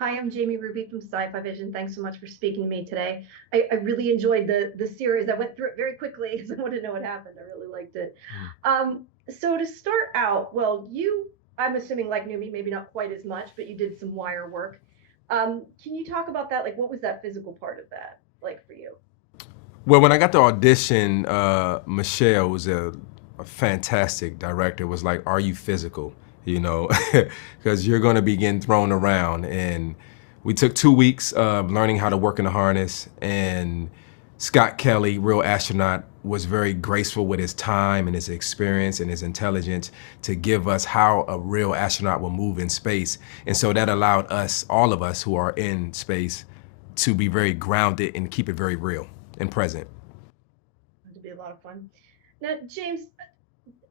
Hi, I'm Jamie Ruby from Sci-fi-vision. Thanks so much for speaking to me today. I really enjoyed the series. I went through it very quickly because I wanted to know what happened. I really liked it. So to start out, well, I'm assuming like Numi, maybe not quite as much, but you did some wire work. Can you talk about that? Like, what was that physical part of that like for you? Well, when I got the audition, Michelle was a fantastic director. Was like, "Are you physical?" You know, because you're going to be getting thrown around. And we took 2 weeks of learning how to work in the harness. And Scott Kelly, real astronaut, was very graceful with his time and his experience and his intelligence to give us how a real astronaut will move in space. And so that allowed us, all of us who are in space, to be very grounded and keep it very real and present. To be a lot of fun. Now, James,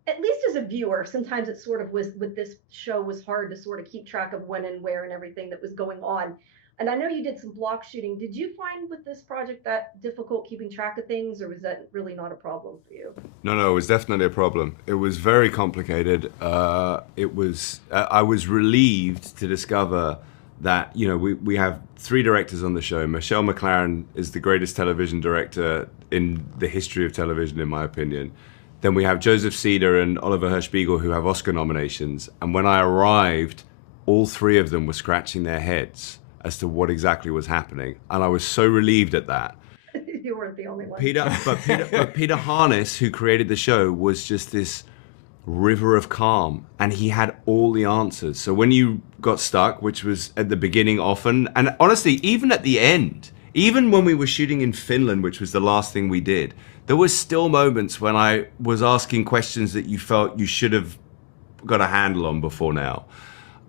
at least as a viewer, sometimes it sort of was with this show was hard to sort of keep track of when and where and everything that was going on. And I know you did some block shooting. Did you find with this project that difficult keeping track of things, or was that really not a problem for you? No, it was definitely a problem. It was very complicated. I was relieved to discover that, we have three directors on the show. Michelle McLaren is the greatest television director in the history of television, in my opinion. Then we have Joseph Cedar and Oliver Hirschbiegel, who have Oscar nominations. And when I arrived, all three of them were scratching their heads as to what exactly was happening. And I was so relieved at that. You weren't the only one. But Peter Harness, who created the show, was just this river of calm, and he had all the answers. So when you got stuck, which was at the beginning often, and honestly, even at the end, even when we were shooting in Finland, which was the last thing we did, there was still moments when I was asking questions that you felt you should have got a handle on before now.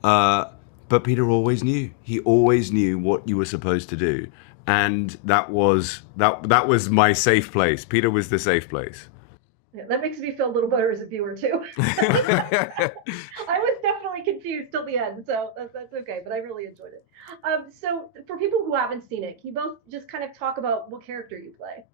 But Peter always knew. He always knew what you were supposed to do. And that was my safe place. Peter was the safe place. Yeah, that makes me feel a little better as a viewer too. I was definitely confused till the end, so that's okay. But I really enjoyed it. So for people who haven't seen it, can you both just kind of talk about what character you play,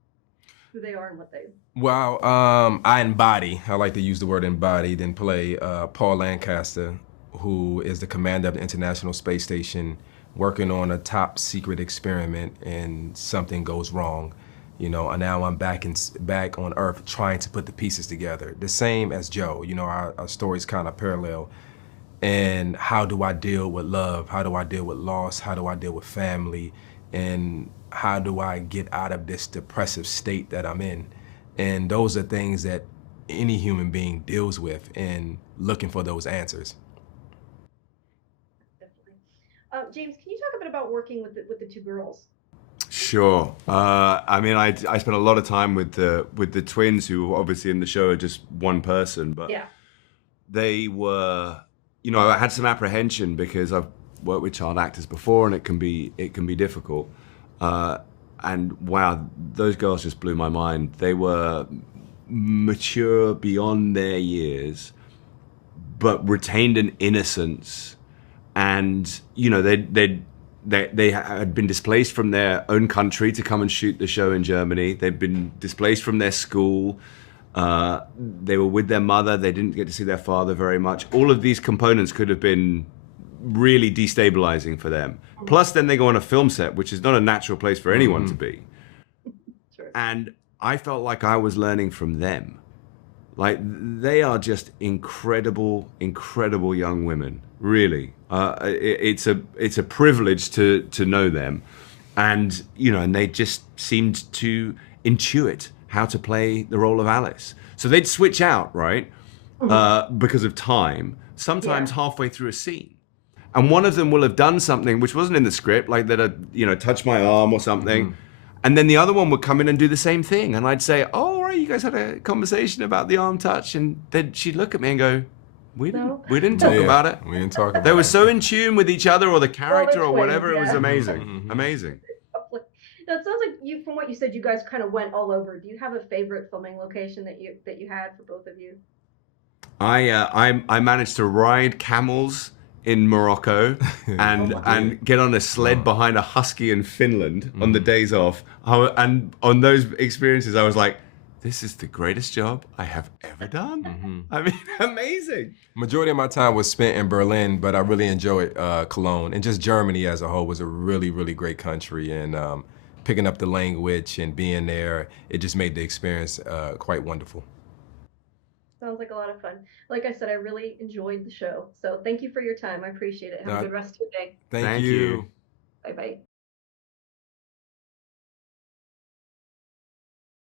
who they are, and what they? Well, I embody, I like to use the word embodied, and play Paul Lancaster, who is the commander of the International Space Station, working on a top secret experiment, and something goes wrong. And now I'm back on Earth trying to put the pieces together. The same as Joe, our stories kind of parallel. And how do I deal with love? How do I deal with loss? How do I deal with family? And how do I get out of this depressive state that I'm in? And those are things that any human being deals with, and looking for those answers. Definitely. James, can you talk a bit about working with the two girls? Sure. I spent a lot of time with the twins, who obviously in the show are just one person, but Yeah. they were, I had some apprehension because I've worked with child actors before, and it can be difficult. And wow, those girls just blew my mind. They were mature beyond their years, but retained an innocence, and they had been displaced from their own country to come and shoot the show in Germany. They'd been displaced from their school. They were with their mother. They didn't get to see their father very much. All of these components could have been really destabilizing for them. Plus, then they go on a film set, which is not a natural place for anyone to be. Sure. And I felt like I was learning from them. Like, they are just incredible, incredible young women. Really, it's a privilege to know them, and and they just seemed to intuit how to play the role of Alice. So they'd switch out, right, because of time. Sometimes halfway through a scene, and one of them will have done something which wasn't in the script, like that had touched my arm or something. And then the other one would come in and do the same thing, and I'd say, "Oh, all right, you guys had a conversation about the arm touch," and then she'd look at me and go, We didn't talk about it. We didn't talk about it. They were so in tune with each other or the character or whatever. Twins, It was yeah. amazing. Amazing. Now it sounds like from what you said, you guys kind of went all over. Do you have a favorite filming location that you had for both of you? I managed to ride camels in Morocco and get on a sled behind a husky in Finland on the days off. And on those experiences, I was like, this is the greatest job I have ever done. Mm-hmm. I mean, amazing. Majority of my time was spent in Berlin, but I really enjoyed Cologne, and just Germany as a whole was a really, really great country. And picking up the language and being there, it just made the experience quite wonderful. Sounds like a lot of fun. Like I said, I really enjoyed the show. So thank you for your time. I appreciate it. Have a good rest of your day. Thank Thank you. you. Bye bye.